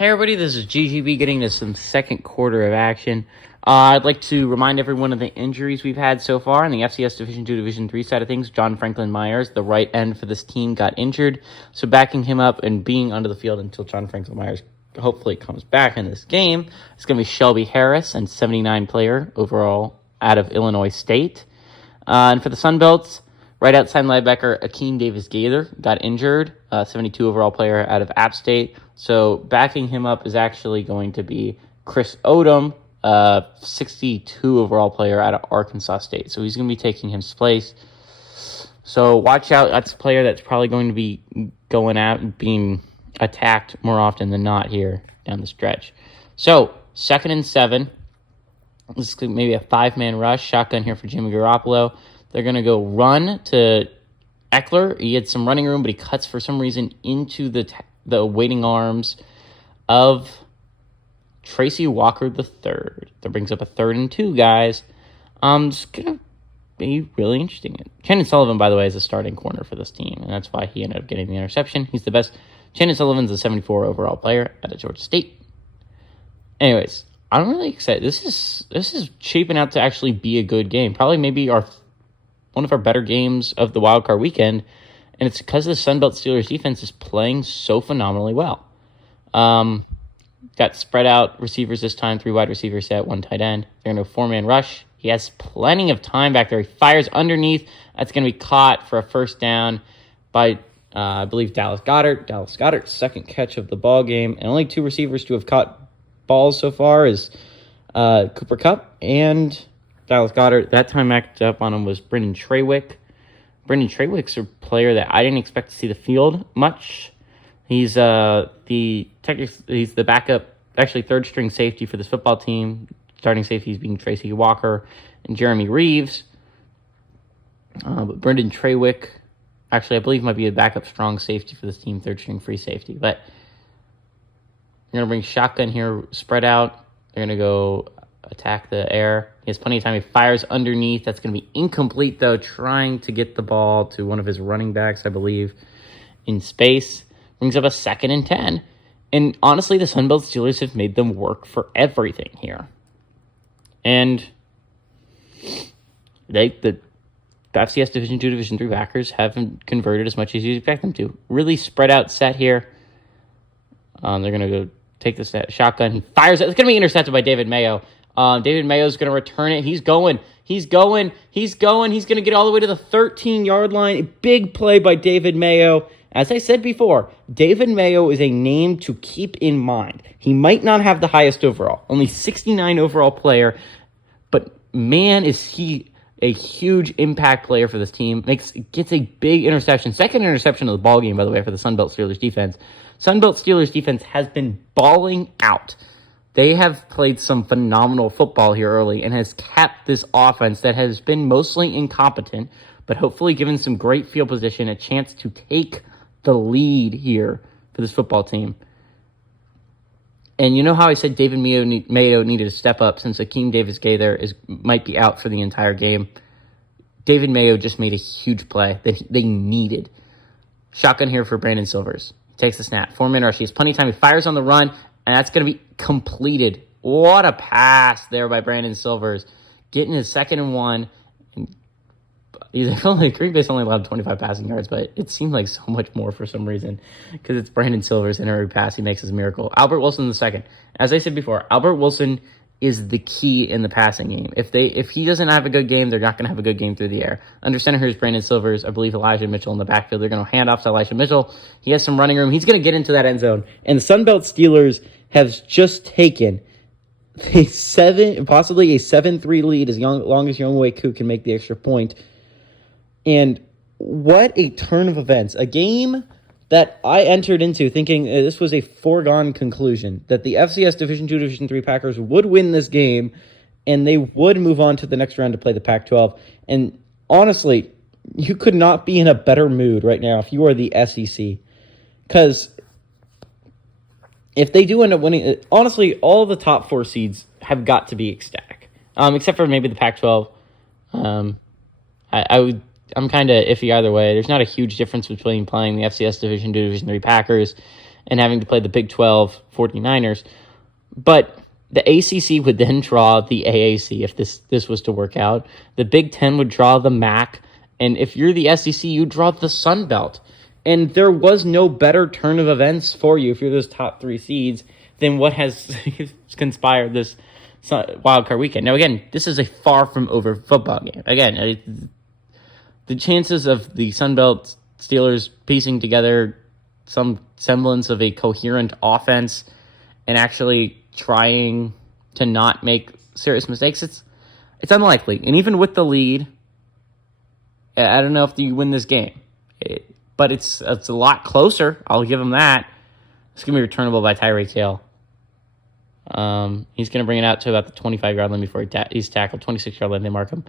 Hey everybody, this is GGB getting to some second quarter of action. I'd like to remind everyone of the injuries we've had so far in the FCS Division II, Division III side of things. John Franklin Myers, the right end for this team, got injured. So backing him up and being under the field until John Franklin Myers hopefully comes back in this game is going to be Shelby Harris, and 79 player overall out of Illinois State. And for the Sun Belts, right outside linebacker Akeem Davis-Gaither got injured, 72 overall player out of App State. So backing him up is actually going to be Chris Odom, 62 overall player out of Arkansas State. So he's going to be taking his place. So watch out. That's a player that's probably going to be going out and being attacked more often than not here down the stretch. So 2nd and 7. This is maybe a 5-man rush. Shotgun here for Jimmy Garoppolo. They're going to go run to Eckler. He had some running room, but he cuts for some reason into the waiting arms of Tracy Walker III. That brings up a 3rd and 2, guys. It's going to be really interesting. Chandon Sullivan, by the way, is a starting corner for this team, and that's why he ended up getting the interception. He's the best. Chandon Sullivan's a 74 overall player out of Georgia State. Anyways, I'm really excited. This is shaping out to actually be a good game. Probably maybe one of our better games of the wildcard weekend, and it's because the Sunbelt Steelers defense is playing so phenomenally well. Got spread out receivers this time, 3 wide receiver set, 1 tight end. They're going to 4-man rush. He has plenty of time back there. He fires underneath. That's going to be caught for a first down by, I believe, Dallas Goedert. Dallas Goedert's second catch of the ball game, and only 2 receivers to have caught balls so far is Cooper Kupp and Dallas Goedert. That time matched up on him was Brendan Trawick. Brendan Trawick's a player that I didn't expect to see the field much. He's the backup, actually 3rd-string safety for this football team. Starting safeties being Tracy Walker and Jeremy Reeves. But Brendan Trawick, actually, I believe might be a backup strong safety for this team, 3rd-string free safety. But you're going to bring shotgun here, spread out. They're going to go attack the air. He has plenty of time. He fires underneath. That's going to be incomplete, though, trying to get the ball to one of his running backs, I believe, in space. Brings up a 2nd and 10. And honestly, the Sunbelt Steelers have made them work for everything here. And the FCS Division II, Division III Packers haven't converted as much as you'd expect them to. Really spread out set here. They're going to go take the shotgun. He fires it. It's going to be intercepted by David Mayo. David Mayo's going to return it. He's going. He's going to get all the way to the 13-yard line. A big play by David Mayo. As I said before, David Mayo is a name to keep in mind. He might not have the highest overall, only 69 overall player, but man, is he a huge impact player for this team. Gets a big interception. 2nd interception of the ball game, by the way, for the Sunbelt Steelers defense. Sunbelt Steelers defense has been balling out. They have played some phenomenal football here early and has kept this offense that has been mostly incompetent, but hopefully given some great field position a chance to take the lead here for this football team. And you know how I said David Mayo needed to step up since Akeem Davis-Gaither might be out for the entire game? David Mayo just made a huge play that they needed. Shotgun here for Brandon Silvers. Takes the snap. 4-man rush. He has plenty of time. He fires on the run, and that's going to be completed. What a pass there by Brandon Silvers. Getting his 2nd and 1. Green Bay's only allowed 25 passing yards, but it seemed like so much more for some reason because it's Brandon Silvers, and every pass he makes is a miracle. Albert Wilson the second. As I said before, Albert Wilson is the key in the passing game. If he doesn't have a good game, they're not going to have a good game through the air. Under center here is Brandon Silvers. I believe Elijah Mitchell in the backfield. They're going to hand off to Elijah Mitchell. He has some running room. He's going to get into that end zone. And the Sunbelt Steelers have just taken possibly a 7-3 lead as long as Younghoe Koo can make the extra point. And what a turn of events. A game that I entered into thinking this was a foregone conclusion, that the FCS Division II, Division III Packers would win this game, and they would move on to the next round to play the Pac-12. And honestly, you could not be in a better mood right now if you are the SEC. Because if they do end up winning, honestly, all the top 4 seeds have got to be ecstatic. Except for maybe the Pac-12. I'm kind of iffy either way. There's not a huge difference between playing the FCS Division II, Division III Packers and having to play the Big 12 49ers. But the ACC would then draw the AAC if this was to work out. The Big 10 would draw the MAC. And if you're the SEC, you draw the Sun Belt. And there was no better turn of events for you if you're those top 3 seeds than what has conspired this wildcard weekend. Now, again, this is a far from over football game. Again, the chances of the Sun Belt Steelers piecing together some semblance of a coherent offense and actually trying to not make serious mistakes, it's unlikely. And even with the lead, I don't know if you win this game. But it's a lot closer. I'll give him that. It's going to be returnable by Tyreek Hill. He's going to bring it out to about the 25-yard line before he's tackled. 26-yard line, they mark him.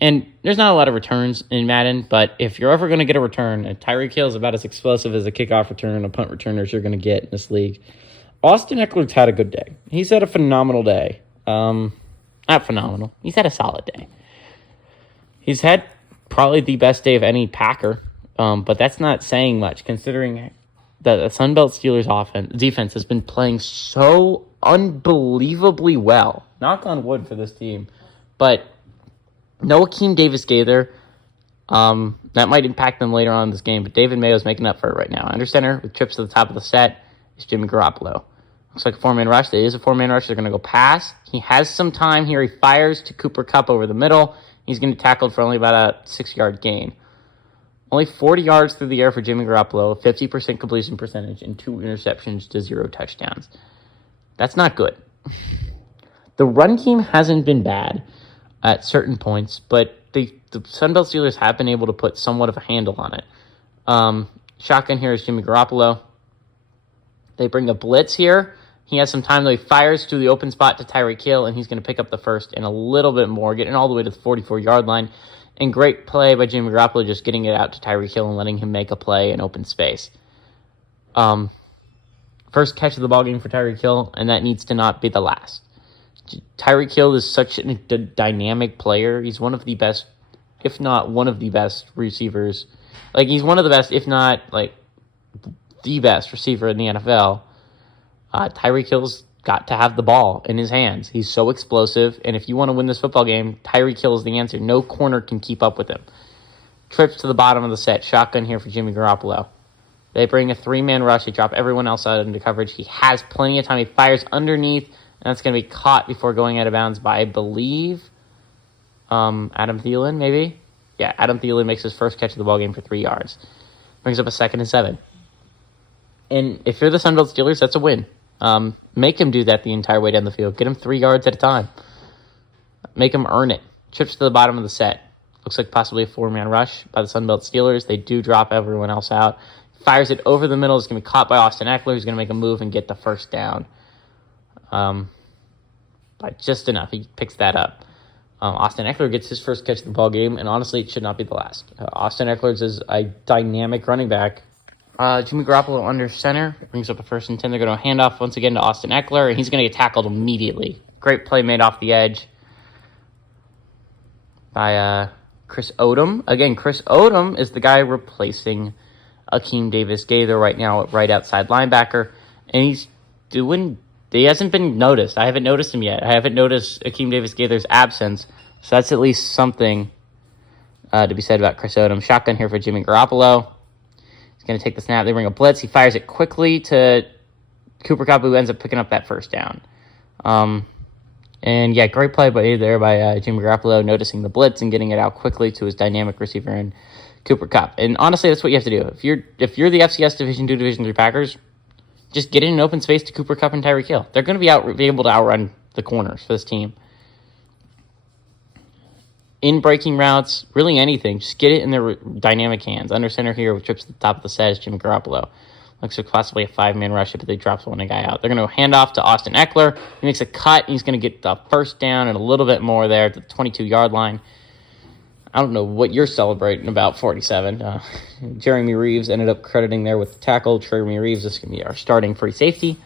And there's not a lot of returns in Madden, but if you're ever going to get a return, Tyreek Hill is about as explosive as a kickoff return and a punt returner as you're going to get in this league. Austin Eckler's had a good day. He's had a phenomenal day. Not phenomenal. He's had a solid day. He's had probably the best day of any Packer. But that's not saying much, considering that the Sun Belt Steelers defense has been playing so unbelievably well. Knock on wood for this team. But no Akeem Davis-Gaither. That might impact them later on in this game, but David Mayo's making up for it right now. Under center, with trips to the top of the set, is Jimmy Garoppolo. Looks like a 4-man rush. There is a 4-man rush. They're going to go pass. He has some time here. He fires to Cooper Kupp over the middle. He's going to be tackled for only about a 6-yard gain. Only 40 yards through the air for Jimmy Garoppolo, 50% completion percentage, and 2 interceptions to 0 touchdowns. That's not good. The run game hasn't been bad at certain points, but the Sunbelt Steelers have been able to put somewhat of a handle on it. Shotgun here is Jimmy Garoppolo. They bring a blitz here. He has some time, though. He fires to the open spot to Tyreek Hill, and he's going to pick up the first and a little bit more, getting all the way to the 44-yard line. And great play by Jimmy Garoppolo, just getting it out to Tyreek Hill and letting him make a play in open space. First catch of the ballgame for Tyreek Hill, and that needs to not be the last. Tyreek Hill is such a dynamic player. He's one of the best, if not one of the best receivers. Like, he's one of the best, if not, like, the best receiver in the NFL. Tyreek Hill's got to have the ball in his hands. He's so explosive, and if you want to win this football game, Tyreek Hill is the answer. No corner can keep up with him. Trips to the bottom of the set. Shotgun here for Jimmy Garoppolo. They bring a 3-man rush. They drop everyone else out into coverage. He has plenty of time. He fires underneath, and that's going to be caught before going out of bounds by, I believe, Adam Thielen, maybe? Yeah, Adam Thielen makes his first catch of the ballgame for 3 yards. Brings up a 2nd and 7. And if you're the Sunbelt Steelers, that's a win. Make him do that the entire way down the field. Get him 3 yards at a time. Make him earn it. Trips to the bottom of the set. Looks like possibly a 4-man rush by the Sunbelt Steelers. They do drop everyone else out. Fires it over the middle. It's going to be caught by Austin Eckler, who's going to make a move and get the first down. By just enough. He picks that up. Austin Eckler gets his first catch of the ball game, and honestly, it should not be the last. Austin Eckler is a dynamic running back. Jimmy Garoppolo under center, brings up a 1st and 10. They're going to hand off once again to Austin Eckler, and he's going to get tackled immediately. Great play made off the edge by Chris Odom. Again, Chris Odom is the guy replacing Akeem Davis-Gaither right now at right outside linebacker, and he hasn't been noticed. I haven't noticed him yet. I haven't noticed Akeem Davis-Gaither's absence, so that's at least something to be said about Chris Odom. Shotgun here for Jimmy Garoppolo. Going to take the snap. They bring a blitz. He fires it quickly to Cooper Kupp, who ends up picking up that first down. And yeah, great play by Jimmy Garoppolo, noticing the blitz and getting it out quickly to his dynamic receiver and Cooper Kupp. And honestly, that's what you have to do. If you're the FCS Division II, Division III Packers, just get in an open space to Cooper Kupp and Tyreek Hill. They're going to be able to outrun the corners for this team. In breaking routes, really anything, just get it in their dynamic hands. Under center here with trips to the top of the set is Jimmy Garoppolo. Looks like possibly a 5-man rush, but they drop one guy out. They're going to hand off to Austin Eckler. He makes a cut. He's going to get the first down and a little bit more there at the 22-yard line. I don't know what you're celebrating about 47. Jeremy Reeves ended up crediting there with the tackle. Jeremy Reeves is going to be our starting free safety.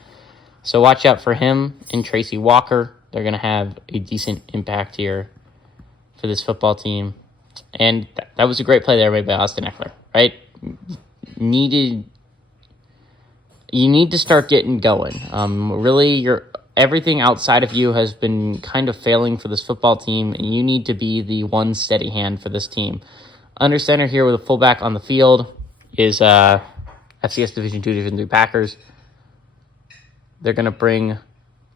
So watch out for him and Tracy Walker. They're going to have a decent impact here for this football team. And that was a great play there made by Austin Eckler, right? Needed You need to start getting going. Really, everything outside of you has been kind of failing for this football team, and you need to be the one steady hand for this team. Under center here with a fullback on the field is FCS Division II, Division III Packers. They're going to bring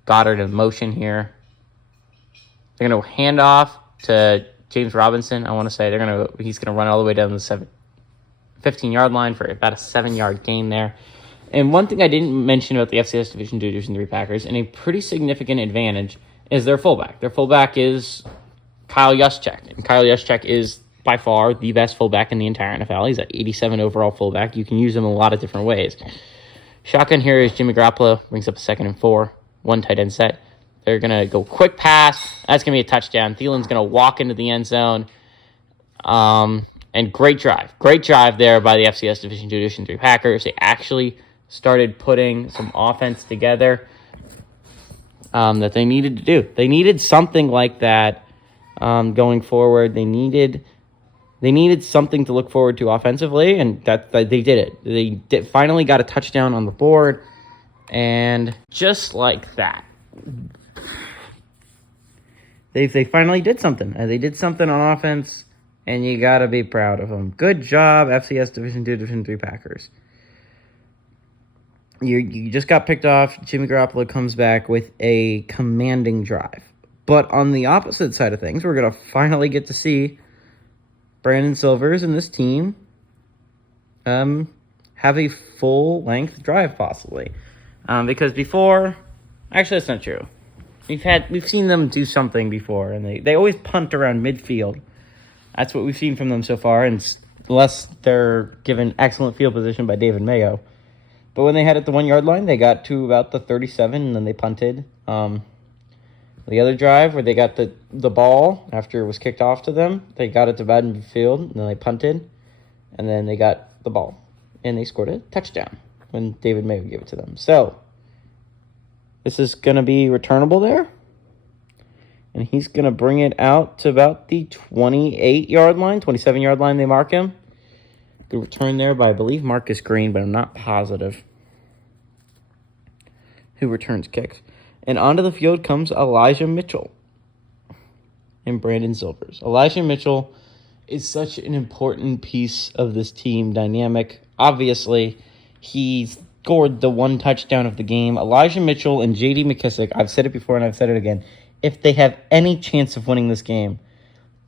Goddard in motion here. They're going to hand off to James Robinson. I want to say he's going to run all the way down the 15-yard line for about a 7-yard gain there. And one thing I didn't mention about the FCS Division II, Division III Packers, and a pretty significant advantage, is their fullback. Their fullback is Kyle Juszczyk. And Kyle Juszczyk is by far the best fullback in the entire NFL. He's an 87 overall fullback. You can use him in a lot of different ways. Shotgun here is Jimmy Garoppolo. Brings up a 2nd and 4. 1 tight end set. They're going to go quick pass. That's going to be a touchdown. Thielen's going to walk into the end zone. And great drive. Great drive there by the FCS Division II, Division III Packers. They actually started putting some offense together that they needed to do. They needed something like that going forward. They needed something to look forward to offensively, and that they did it. They finally got a touchdown on the board, and just like that, they finally did something. They did something on offense, and you got to be proud of them. Good job, FCS Division II, Division III Packers. You just got picked off. Jimmy Garoppolo comes back with a commanding drive. But on the opposite side of things, we're going to finally get to see Brandon Silvers and this team have a full-length drive, possibly. Because before... Actually, that's not true. We've seen them do something before, and they always punt around midfield. That's what we've seen from them so far, unless they're given excellent field position by David Mayo. But when they had it at the 1-yard line, they got to about the 37, and then they punted. The other drive where they got the ball after it was kicked off to them, they got it to bad midfield, and then they punted, and then they got the ball. And they scored a touchdown when David Mayo gave it to them. So, this is going to be returnable there. And he's going to bring it out to about the 28-yard line, 27-yard line they mark him. Good return there by, I believe, Marcus Green, but I'm not positive who returns kicks. And onto the field comes Elijah Mitchell and Brandon Silvers. Elijah Mitchell is such an important piece of this team dynamic. Obviously, he scored the 1 touchdown of the game. Elijah Mitchell and J.D. McKissick, I've said it before and I've said it again, if they have any chance of winning this game,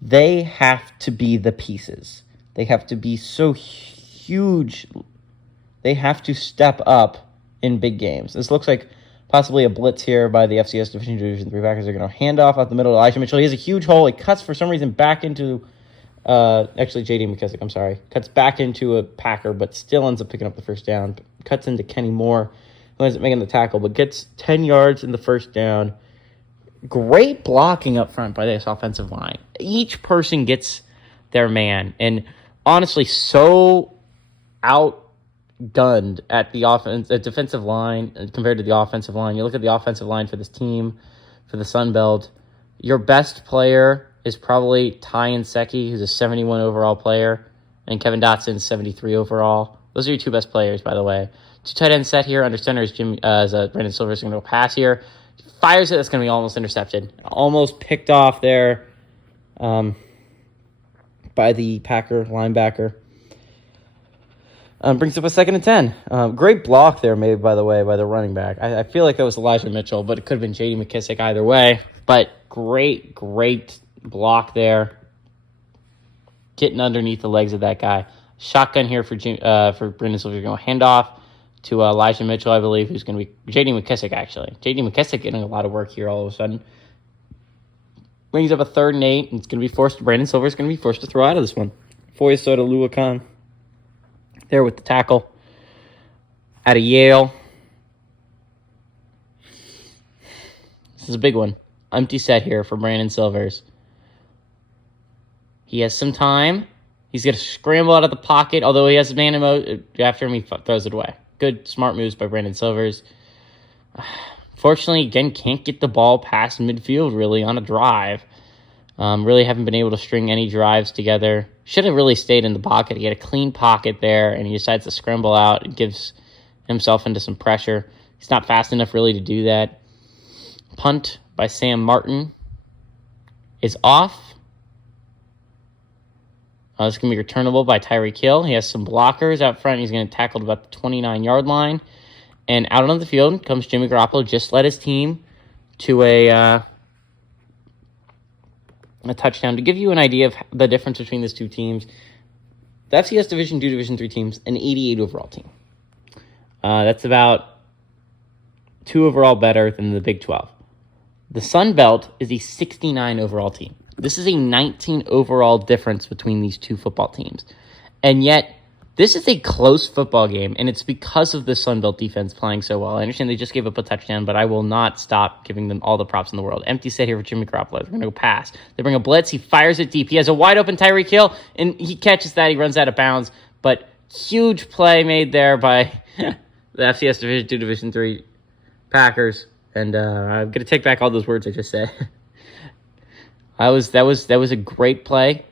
they have to be the pieces. They have to be so huge. They have to step up in big games. This looks like possibly a blitz here by the FCS Division II, Division III Packers. They're going to hand off out the middle to Elijah Mitchell. He has a huge hole. He cuts for some reason back into, actually J.D. McKissick, I'm sorry. Cuts back into a Packer, but still ends up picking up the first down. Cuts into Kenny Moore, who ends up making the tackle, but gets 10 yards in the first down. Great blocking up front by this offensive line. Each person gets their man, and honestly, so outgunned at the defensive line compared to the offensive line. You look at the offensive line for this team, for the Sun Belt. Your best player is probably Ty Nsekhe, who's a 71 overall player, and Kevin Dotson, 73 overall. Those are your 2 best players, by the way. 2 tight end set here. Under center is Brandon Silvers going to go pass here. Fires it. That's going to be almost intercepted. Almost picked off there by the Packer linebacker. Brings up a 2nd and 10. Great block there made, by the way, by the running back. I feel like that was Elijah Mitchell, but it could have been J.D. McKissick either way. But great block there. Getting underneath the legs of that guy. Shotgun here for Brandon Silvers. Going to hand off to Elijah Mitchell, I believe, who's going to be J.D. McKissick, actually. J.D. McKissick getting a lot of work here all of a sudden. Brings up a 3rd and 8, and it's going to be forced. Brandon Silvers going to be forced to throw out of this one. Foyesota Luakan there with the tackle out of Yale. This is a big one. Empty set here for Brandon Silvers. He has some time. He's going to scramble out of the pocket, although he has a man after him, he throws it away. Good, smart moves by Brandon Silvers. Fortunately, again, can't get the ball past midfield, really, on a drive. Really haven't been able to string any drives together. Should have really stayed in the pocket. He had a clean pocket there, and he decides to scramble out. It gives himself into some pressure. He's not fast enough really to do that. Punt by Sam Martin is off. It's going to be returnable by Tyreek Hill. He has some blockers out front. He's going to tackle about the 29-yard line. And out on the field comes Jimmy Garoppolo. Just led his team to a touchdown. To give you an idea of the difference between these two teams, the FCS Division II, Division III teams, an 88 overall team. That's about 2 overall better than the Big 12. The Sun Belt is a 69 overall team. This is a 19 overall difference between these two football teams. And yet, this is a close football game, and it's because of the Sun Belt defense playing so well. I understand they just gave up a touchdown, but I will not stop giving them all the props in the world. Empty set here for Jimmy Garoppolo. They're going to go pass. They bring a blitz. He fires it deep. He has a wide-open Tyreek Hill, and he catches that. He runs out of bounds. But huge play made there by the FCS Division II, Division III Packers. And I'm going to take back all those words I just said. That was a great play.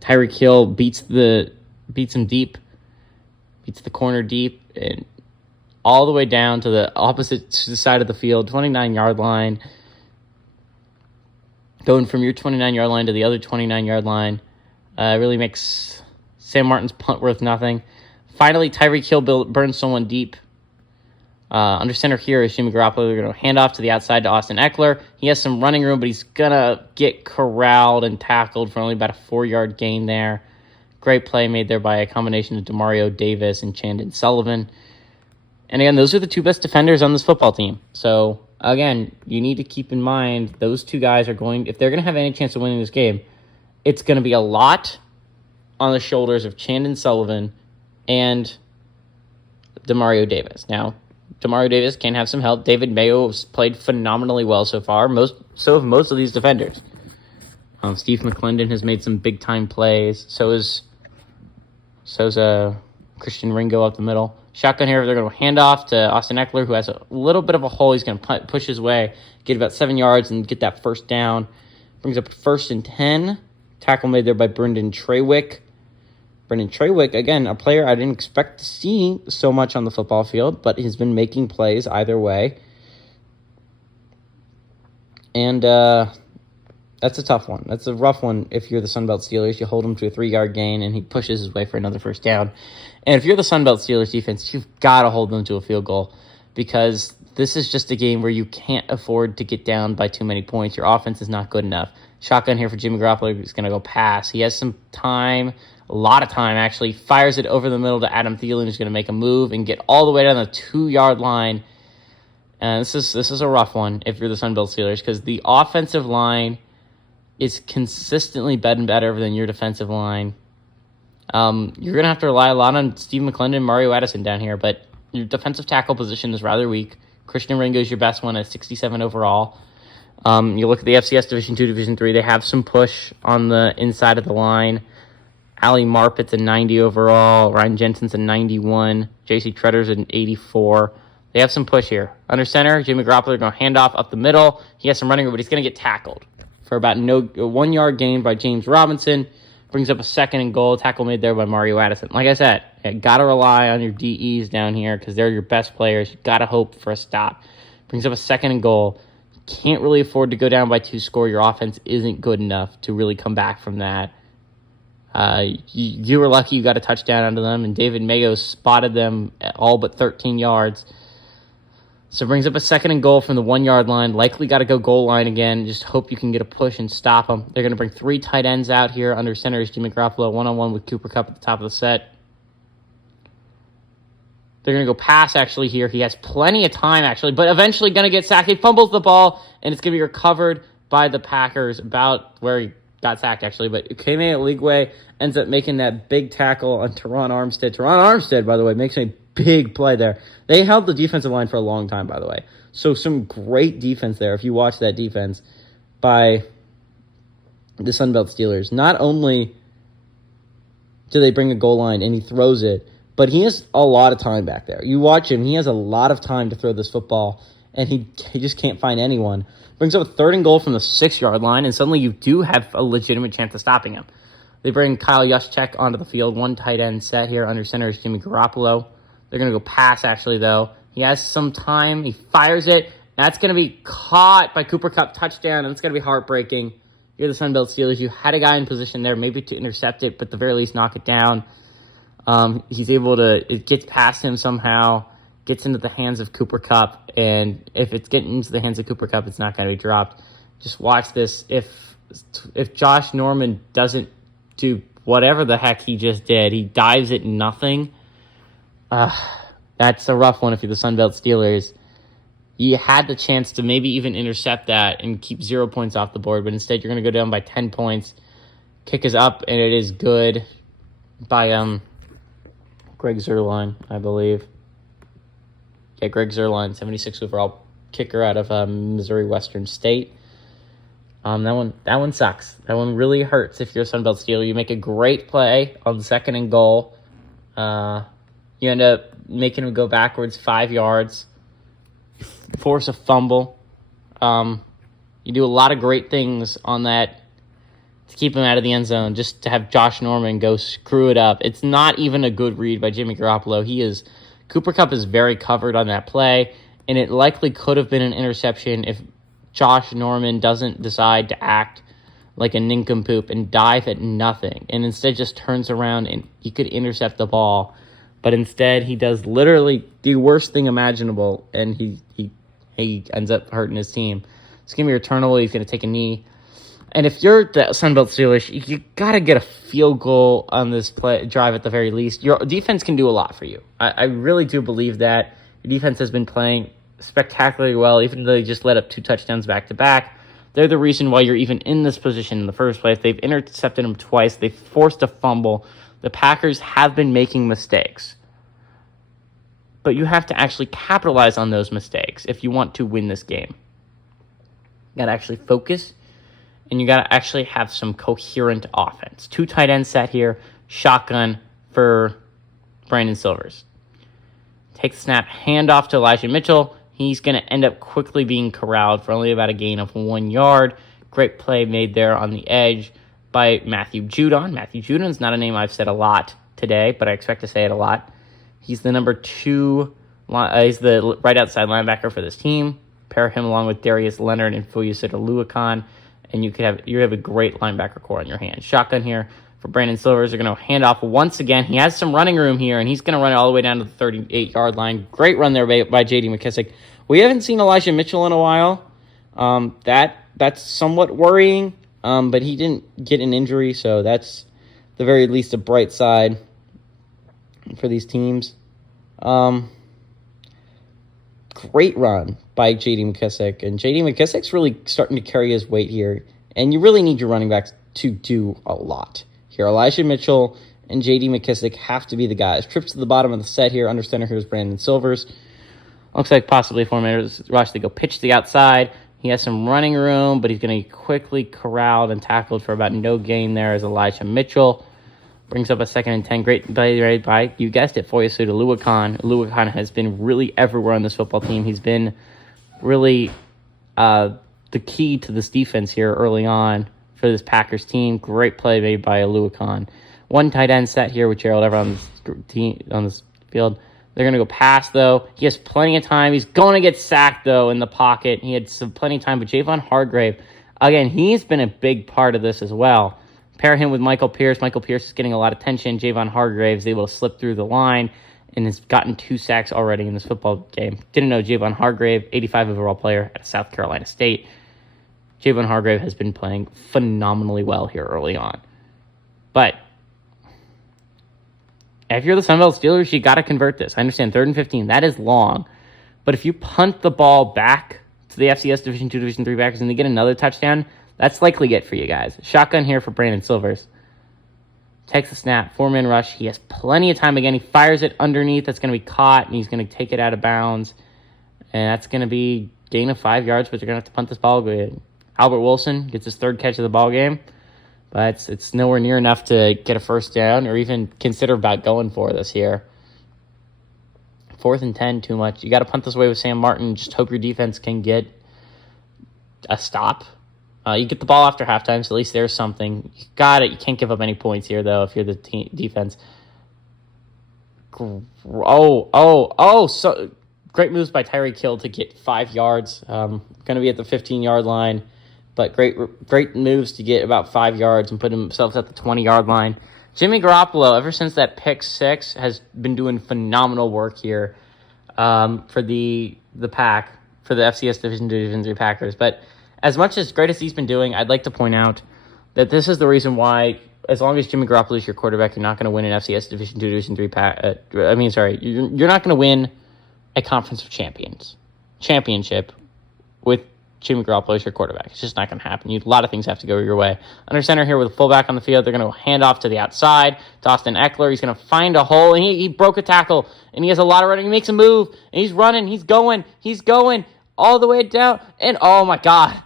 Tyreek Hill beats him deep, beats the corner deep, and all the way down to the opposite side of the field, 29-yard line. Going from your 29-yard line to the other 29-yard line really makes Sam Martin's punt worth nothing. Finally, Tyreek Hill burns someone deep. Under center here is Jimmy Garoppolo. They're going to hand off to the outside to Austin Eckler. He has some running room, but he's going to get corralled and tackled for only about a 4-yard gain there. Great play made there by a combination of Demario Davis and Chandon Sullivan. And again, those are the two best defenders on this football team. So, again, you need to keep in mind those two guys are going, if they're going to have any chance of winning this game, it's going to be a lot on the shoulders of Chandon Sullivan and Demario Davis. Now, Demario Davis can have some help. David Mayo has played phenomenally well so far. So have most of these defenders. Steve McClendon has made some big-time plays. So's Christian Ringo up the middle. Shotgun here, they're going to hand off to Austin Eckler, who has a little bit of a hole. He's going to push his way, get about 7 yards, and get that first down. Brings up a 1st and 10. Tackle made there by Brendan Trawick. Brendan Trawick, again, a player I didn't expect to see so much on the football field, but he's been making plays either way. And that's a tough one. That's a rough one if you're the Sunbelt Steelers. You hold him to a 3-yard gain, and he pushes his way for another first down. And if you're the Sunbelt Steelers defense, you've got to hold them to a field goal because this is just a game where you can't afford to get down by too many points. Your offense is not good enough. Shotgun here for Jimmy Garoppolo. He's going to go pass. He has some time. A lot of time, actually. Fires it over the middle to Adam Thielen, who's going to make a move and get all the way down the 2-yard line. And this is a rough one if you're the Sunbelt Steelers because the offensive line is consistently better than your defensive line. You're going to have to rely a lot on Steve McClendon and Mario Addison down here, but your defensive tackle position is rather weak. Christian Ringo is your best one at 67 overall. You look at the FCS Division II, Division III, they have some push on the inside of the line. Ali Marpet's a 90 overall. Ryan Jensen's a 91. J.C. Tretter's an 84. They have some push here. Under center, Jimmy Garoppolo going to hand off up the middle. He has some running room, but he's going to get tackled for about a 1-yard gain by James Robinson. Brings up a 2nd and goal. Tackle made there by Mario Addison. Like I said, you got to rely on your DEs down here because they're your best players. You got to hope for a stop. Brings up a 2nd and goal. Can't really afford to go down by 2 score. Your offense isn't good enough to really come back from that. You were lucky you got a touchdown onto them, and David Mayo spotted them at all but 13 yards. So it brings up a 2nd and goal from the 1-yard line. Likely got to go goal line again. Just hope you can get a push and stop them. They're going to bring 3 tight ends out here. Under center is Jimmy Garoppolo, one-on-one with Cooper Kupp at the top of the set. They're going to go pass, actually, here. He has plenty of time, actually, but eventually going to get sacked. He fumbles the ball, and it's going to be recovered by the Packers about where he got sacked, actually, but Keme Eligwe ends up making that big tackle on Teron Armstead. Teron Armstead, by the way, makes a big play there. They held the defensive line for a long time, by the way. So some great defense there if you watch that defense by the Sunbelt Steelers. Not only do they bring a goal line and he throws it, but he has a lot of time back there. You watch him, he has a lot of time to throw this football, and he just can't find anyone. Brings up a 3rd and goal from the 6-yard line, and suddenly you do have a legitimate chance of stopping him. They bring Kyle Juszczyk onto the field. 1 tight end set here. Under center is Jimmy Garoppolo. They're going to go pass, actually, though. He has some time. He fires it. That's going to be caught by Cooper Kupp, touchdown, and it's going to be heartbreaking. You're the Sunbelt Steelers. You had a guy in position there maybe to intercept it, but at the very least knock it down. He's able to, it gets past him somehow, gets into the hands of Cooper Kupp, and if it's getting into the hands of Cooper Kupp, it's not going to be dropped. Just watch this. If Josh Norman doesn't do whatever the heck he just did, he dives at nothing. That's a rough one if you're the Sunbelt Steelers. You had the chance to maybe even intercept that and keep 0 points off the board, but instead you're going to go down by 10 points. Kick is up, and it is good by Greg Zuerlein, I believe. Yeah, Greg Zuerlein, 76 overall kicker out of Missouri Western State. That one sucks. That one really hurts if you're a Sunbelt Steeler. You make a great play on 2nd and goal. You end up making him go backwards 5 yards. Force a fumble. You do a lot of great things on that to keep him out of the end zone, just to have Josh Norman go screw it up. It's not even a good read by Jimmy Garoppolo. Cooper Kupp is very covered on that play, and it likely could have been an interception if Josh Norman doesn't decide to act like a nincompoop and dive at nothing, and instead just turns around and he could intercept the ball. But instead, he does literally the worst thing imaginable, and he ends up hurting his team. It's going to be returnable. He's going to take a knee. And if you're the Sunbelt Steelers, you got to get a field goal on this drive at the very least. Your defense can do a lot for you. I really do believe that. Your defense has been playing spectacularly well, even though they just let up 2 touchdowns back-to-back. They're the reason why you're even in this position in the first place. They've intercepted him twice. They've forced a fumble. The Packers have been making mistakes. But you have to actually capitalize on those mistakes if you want to win this game. You got to actually focus, and you got to actually have some coherent offense. 2 tight ends set here, shotgun for Brandon Silvers. Takes the snap, hand off to Elijah Mitchell. He's going to end up quickly being corralled for only about a gain of 1 yard. Great play made there on the edge by Matthew Judon. Matthew Judon's not a name I've said a lot today, but I expect to say it a lot. He's the number 2, he's the right outside linebacker for this team. Pair him along with Darius Leonard and Fuyusita Luakan, and you have a great linebacker core on your hands. Shotgun here for Brandon Silvers. They're going to hand off once again. He has some running room here, and he's going to run it all the way down to the 38-yard line. Great run there by J.D. McKissick. We haven't seen Elijah Mitchell in a while. That's somewhat worrying, but he didn't get an injury, so that's the very least a bright side for these teams. Great run by J.D. McKissick, and J.D. McKissick's really starting to carry his weight here, and you really need your running backs to do a lot here. Elijah Mitchell and J.D. McKissick have to be the guys. Trips to the bottom of the set here. Under center, here's Brandon Silvers. Looks like possibly 4 minutes rush to go pitch to the outside. He has some running room, but he's going to be quickly corralled and tackled for about no gain there as Elijah Mitchell. Brings up a 2nd and 10. Great play by, you guessed it, Fuyusita Luakan. Luakan has been really everywhere on this football team. He's been really the key to this defense here early on for this Packers team. Great play made by Luakan. 1 tight end set here with Gerald Everett on this field. They're going to go pass, though. He has plenty of time. He's going to get sacked, though, in the pocket. He had plenty of time, but Javon Hargrave, again, he's been a big part of this as well. Pair him with Michael Pierce. Michael Pierce is getting a lot of attention. Javon Hargrave is able to slip through the line and has gotten 2 sacks already in this football game. Didn't know Javon Hargrave, 85 overall player at South Carolina State. Javon Hargrave has been playing phenomenally well here early on. But if you're the Sunbelt Steelers, you got to convert this. I understand 3rd and 15. That is long. But if you punt the ball back to the FCS Division II, Division III Packers and they get another touchdown, that's likely it for you guys. Shotgun here for Brandon Silvers. Takes the snap. 4-man rush. He has plenty of time again. He fires it underneath. That's going to be caught, and he's going to take it out of bounds. And that's going to be gain of 5 yards, but they're going to have to punt this ball. Albert Wilson gets his 3rd catch of the ball game. But it's nowhere near enough to get a first down or even consider about going for this here. 4th and 10, too much. You got to punt this away with Sam Martin. Just hope your defense can get a stop. You get the ball after halftime, so at least there's something. You got it. You can't give up any points here, though, if you're the defense. So great moves by Tyreek Hill to get 5 yards. Going to be at the 15-yard line, but great moves to get about 5 yards and put himself at the 20-yard line. Jimmy Garoppolo, ever since that pick 6, has been doing phenomenal work here for the pack, for the FCS Division III Packers. But as much as great as he's been doing, I'd like to point out that this is the reason why, as long as Jimmy Garoppolo is your quarterback, you're not going to win an FCS Division II, Division III you're not going to win a Conference of Champions championship with Jimmy Garoppolo as your quarterback. It's just not going to happen. A lot of things have to go your way. Under center here with a fullback on the field, they're going to hand off to the outside to Austin Eckler. He's going to find a hole, and he broke a tackle, and he has a lot of running. He makes a move, and he's running. He's going all the way down, and oh my God.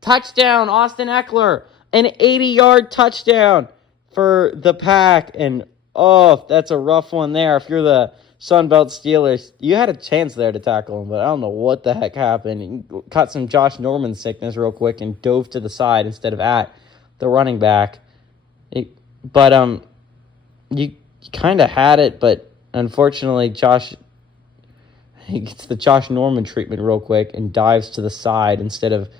Touchdown, Austin Eckler. An 80-yard touchdown for the Pack, and that's a rough one there. If you're the Sunbelt Steelers, you had a chance there to tackle him, but I don't know what the heck happened. He caught some Josh Norman sickness real quick and dove to the side instead of at the running back. You kind of had it, but unfortunately, he gets the Josh Norman treatment real quick and dives to the side instead of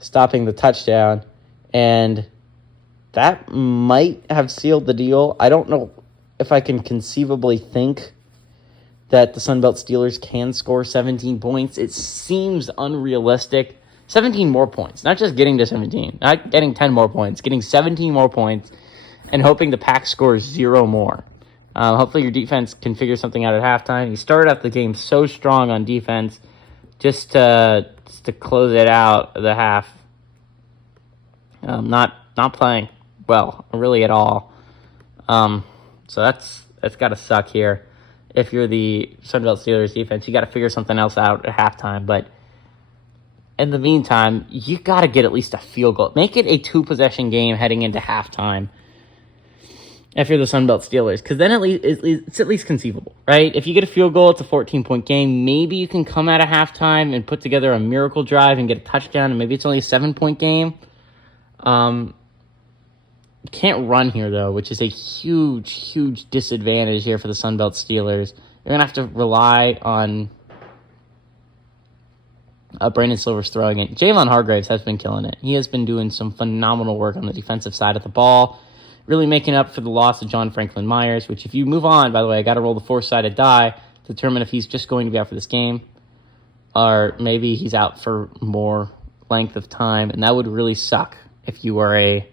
stopping the touchdown, and that might have sealed the deal. I don't know if I can conceivably think that the Sunbelt Steelers can score 17 points. It seems unrealistic. 17 more points, not just getting to 17, not getting 10 more points, getting 17 more points and hoping the Pack scores 0 more. Hopefully your defense can figure something out at halftime. You started out the game so strong on defense just to close it out the half. Not playing well, really at all. So that's got to suck here. If you're the Sunbelt Steelers defense, you got to figure something else out at halftime. But in the meantime, you got to get at least a field goal. Make it a 2-possession game heading into halftime. If you're the Sunbelt Steelers, because then it's at least conceivable, right? If you get a field goal, it's a 14-point game. Maybe you can come out of halftime and put together a miracle drive and get a touchdown, and maybe it's only a 7-point game. You can't run here, though, which is a huge, huge disadvantage here for the Sunbelt Steelers. You're going to have to rely on Brandon Silver's throwing it. Jalen Hargraves has been killing it. He has been doing some phenomenal work on the defensive side of the ball, really making up for the loss of John Franklin Myers, which if you move on, by the way, I got to roll the 4-sided die to determine if he's just going to be out for this game or maybe he's out for more length of time, and that would really suck if you were a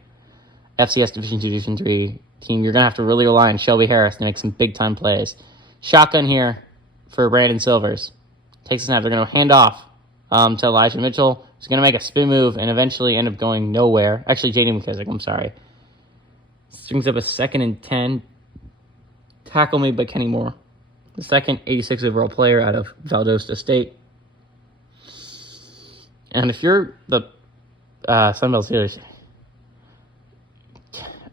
FCS Division II, Division III team. You're going to have to really rely on Shelby Harris to make some big-time plays. Shotgun here for Brandon Silvers. Takes a snap. They're going to hand off to Elijah Mitchell. He's going to make a spin move and eventually end up going nowhere. Actually, J.D. McKissick, I'm sorry. Brings up a 2nd and 10. Tackle made by Kenny Moore, the second 86 overall player out of Valdosta State. And if you're the Sunbelt Steelers,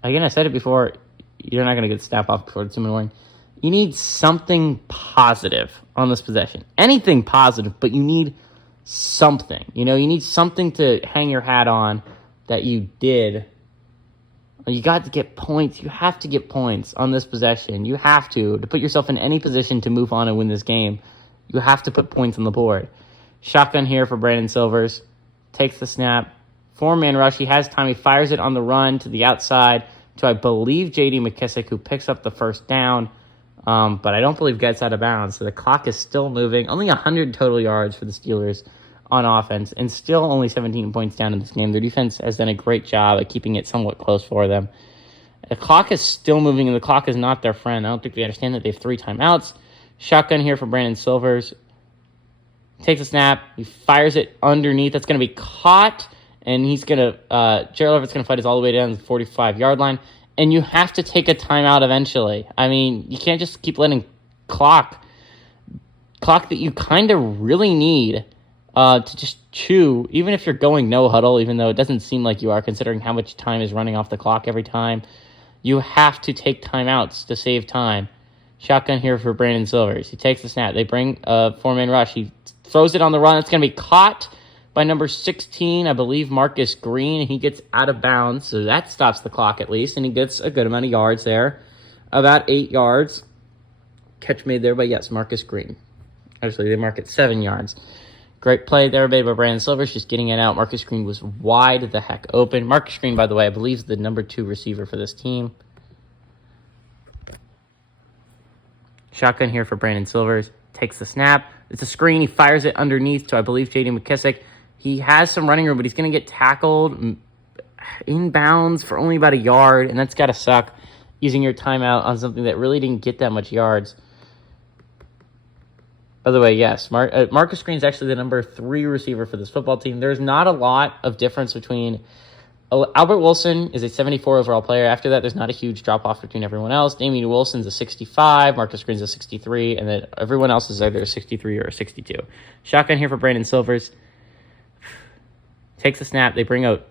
again, I said it before, you're not going to get snap off before it's in the morning. You need something positive on this possession. Anything positive, but you need something. You need something to hang your hat on that you did. You got to get points. You have to get points on this possession. You have to put yourself in any position to move on and win this game. You have to put points on the board. Shotgun here for Brandon Silvers. Takes the snap. 4-man rush. He has time. He fires it on the run to the outside to, I believe, J.D. McKissick, who picks up the first down. But I don't believe gets out of bounds. So the clock is still moving. Only 100 total yards for the Steelers on offense, and still only 17 points down in this game. Their defense has done a great job at keeping it somewhat close for them. The clock is still moving, and the clock is not their friend. I don't think they understand that they have 3 timeouts. Shotgun here for Brandon Silvers. Takes a snap. He fires it underneath. That's going to be caught, and he's going to Gerald Everett's going to fight us all the way down to the 45-yard line. And you have to take a timeout eventually. I mean, you can't just keep letting clock that you kind of really need to just chew, even if you're going no huddle, even though it doesn't seem like you are, considering how much time is running off the clock every time. You have to take timeouts to save time. Shotgun here for Brandon Silvers. He takes the snap. They bring a 4-man rush. He throws it on the run. It's going to be caught by number 16, I believe, Marcus Green. He gets out of bounds, so that stops the clock at least, and he gets a good amount of yards there, about 8 yards. catch made there by, yes, Marcus Green. Actually, they mark it 7 yards. Great play there made by Brandon Silvers, just getting it out. Marcus Green was wide the heck open. Marcus Green, by the way, I believe is the number 2 receiver for this team. Shotgun here for Brandon Silvers. Takes the snap. It's a screen. He fires it underneath to, I believe, J.D. McKissick. He has some running room, but he's going to get tackled inbounds for only about a yard, and that's got to suck, using your timeout on something that really didn't get that much yards. By the way, yes, Marcus Green is actually the number 3 receiver for this football team. There's not a lot of difference between Albert Wilson is a 74 overall player. After that, there's not a huge drop-off between everyone else. Damian Wilson's a 65, Marcus Green's a 63, and then everyone else is either a 63 or a 62. Shotgun here for Brandon Silvers. Takes a snap. They bring out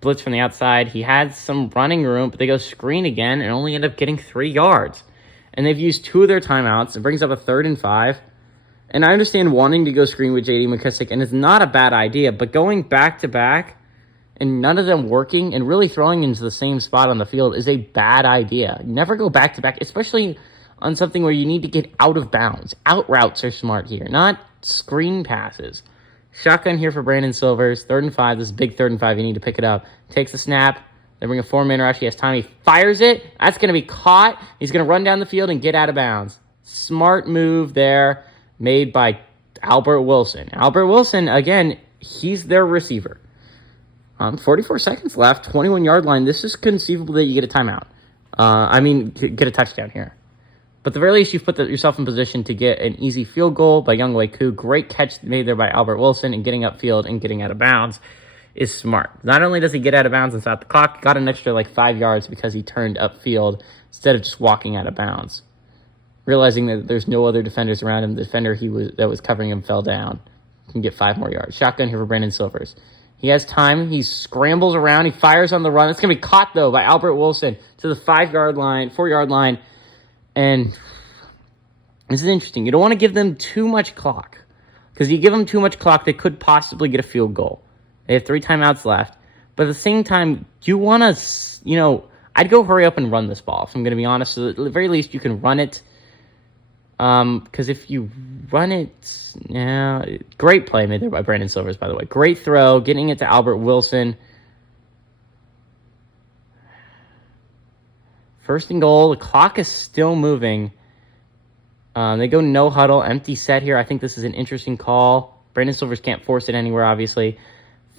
blitz from the outside. He had some running room, but they go screen again and only end up getting 3 yards. And they've used 2 of their timeouts. It brings up a 3rd and 5. And I understand wanting to go screen with J.D. McKissick, and it's not a bad idea, but going back-to-back and none of them working and really throwing into the same spot on the field is a bad idea. Never go back-to-back, especially on something where you need to get out of bounds. Out routes are smart here, not screen passes. Shotgun here for Brandon Silvers. 3rd and 5. This is big 3rd and 5. You need to pick it up. Takes a snap. They bring a 4-man rush. He has time. He fires it. That's going to be caught. He's going to run down the field and get out of bounds. Smart move there made by Albert Wilson. Albert Wilson, again, he's their receiver. 44 seconds left, 21-yard line. This is conceivable that you get a timeout. Get a touchdown here. But at the very least, you've put yourself in position to get an easy field goal by Younghoe Koo. Great catch made there by Albert Wilson, and getting upfield and getting out of bounds is smart. Not only does he get out of bounds and stop the clock, he got an extra 5 yards because he turned upfield instead of just walking out of bounds. Realizing that there's no other defenders around him, the defender that was covering him fell down. Can get 5 more yards. Shotgun here for Brandon Silvers. He has time. He scrambles around. He fires on the run. It's going to be caught, though, by Albert Wilson to the 4-yard line. And this is interesting. You don't want to give them too much clock, because you give them too much clock, they could possibly get a field goal. They have 3 timeouts left. But at the same time, you want to, I'd go hurry up and run this ball, if I'm going to be honest. So at the very least, you can run it. Because if you run it, great play made there by Brandon Silvers, by the way. Great throw, getting it to Albert Wilson. 1st and goal. The clock is still moving. They go no huddle, empty set here. I think this is an interesting call. Brandon Silvers can't force it anywhere, obviously.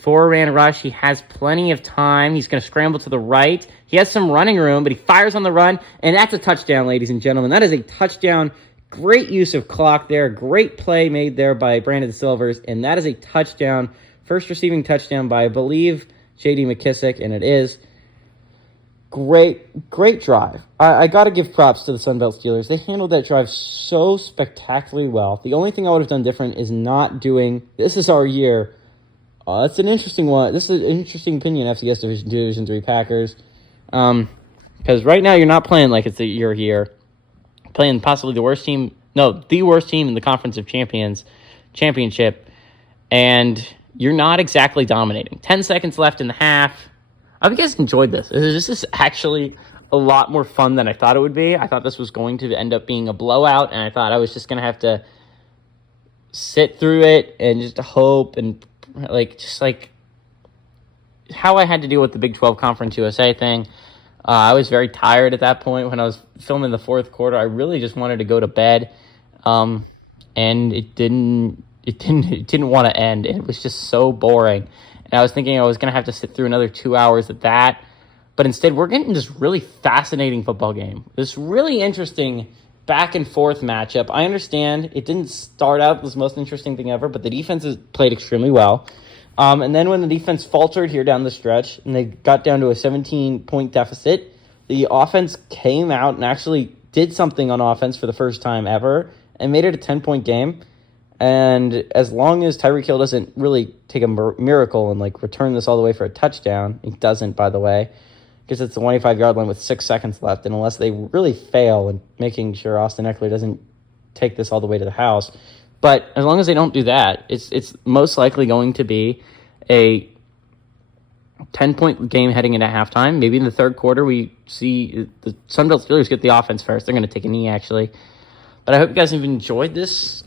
4-man rush. He has plenty of time. He's going to scramble to the right. He has some running room, but he fires on the run, and that's a touchdown, ladies and gentlemen. That is a touchdown. Great use of clock there. Great play made there by Brandon Silvers, and that is a touchdown. First receiving touchdown by, I believe, J.D. McKissick, and it is. Great drive. I got to give props to the Sunbelt Steelers. They handled that drive so spectacularly well. The only thing I would have done different is not doing, this is our year. It's an interesting one. This is an interesting opinion, FCS Division 2, Division 3 Packers. Because right now you're not playing like it's your year. Playing possibly the worst team in the Conference of Championship, and you're not exactly dominating. 10 seconds left in the half. I hope you guys enjoyed this. This is actually a lot more fun than I thought it would be. I thought this was going to end up being a blowout, and I thought I was just going to have to sit through it and just hope and how I had to deal with the Big 12 Conference USA thing. I was very tired at that point when I was filming the 4th quarter. I really just wanted to go to bed, and it didn't want to end. It was just so boring. And I was thinking I was going to have to sit through another 2 hours of that. But instead, we're getting this really fascinating football game. This really interesting back and forth matchup. I understand it didn't start out as the most interesting thing ever, but the defense has played extremely well. And then when the defense faltered here down the stretch and they got down to a 17-point deficit, the offense came out and actually did something on offense for the first time ever and made it a 10-point game. And as long as Tyreek Hill doesn't really take a miracle and return this all the way for a touchdown, he doesn't, by the way, because it's the 25-yard line with 6 seconds left, and unless they really fail in making sure Austin Eckler doesn't take this all the way to the house. But as long as they don't do that, it's most likely going to be a 10-point game heading into halftime. Maybe in the 3rd quarter we see the Sunbelt Steelers get the offense first. They're going to take a knee, actually. But I hope you guys have enjoyed this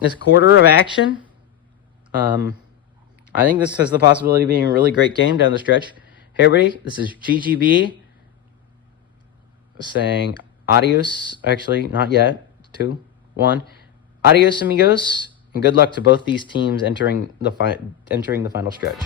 this quarter of action. I think this has the possibility of being a really great game down the stretch. Hey, everybody, this is GGB saying adios. Actually, not yet. 2, 1. Adios, amigos, and good luck to both these teams entering the final stretch.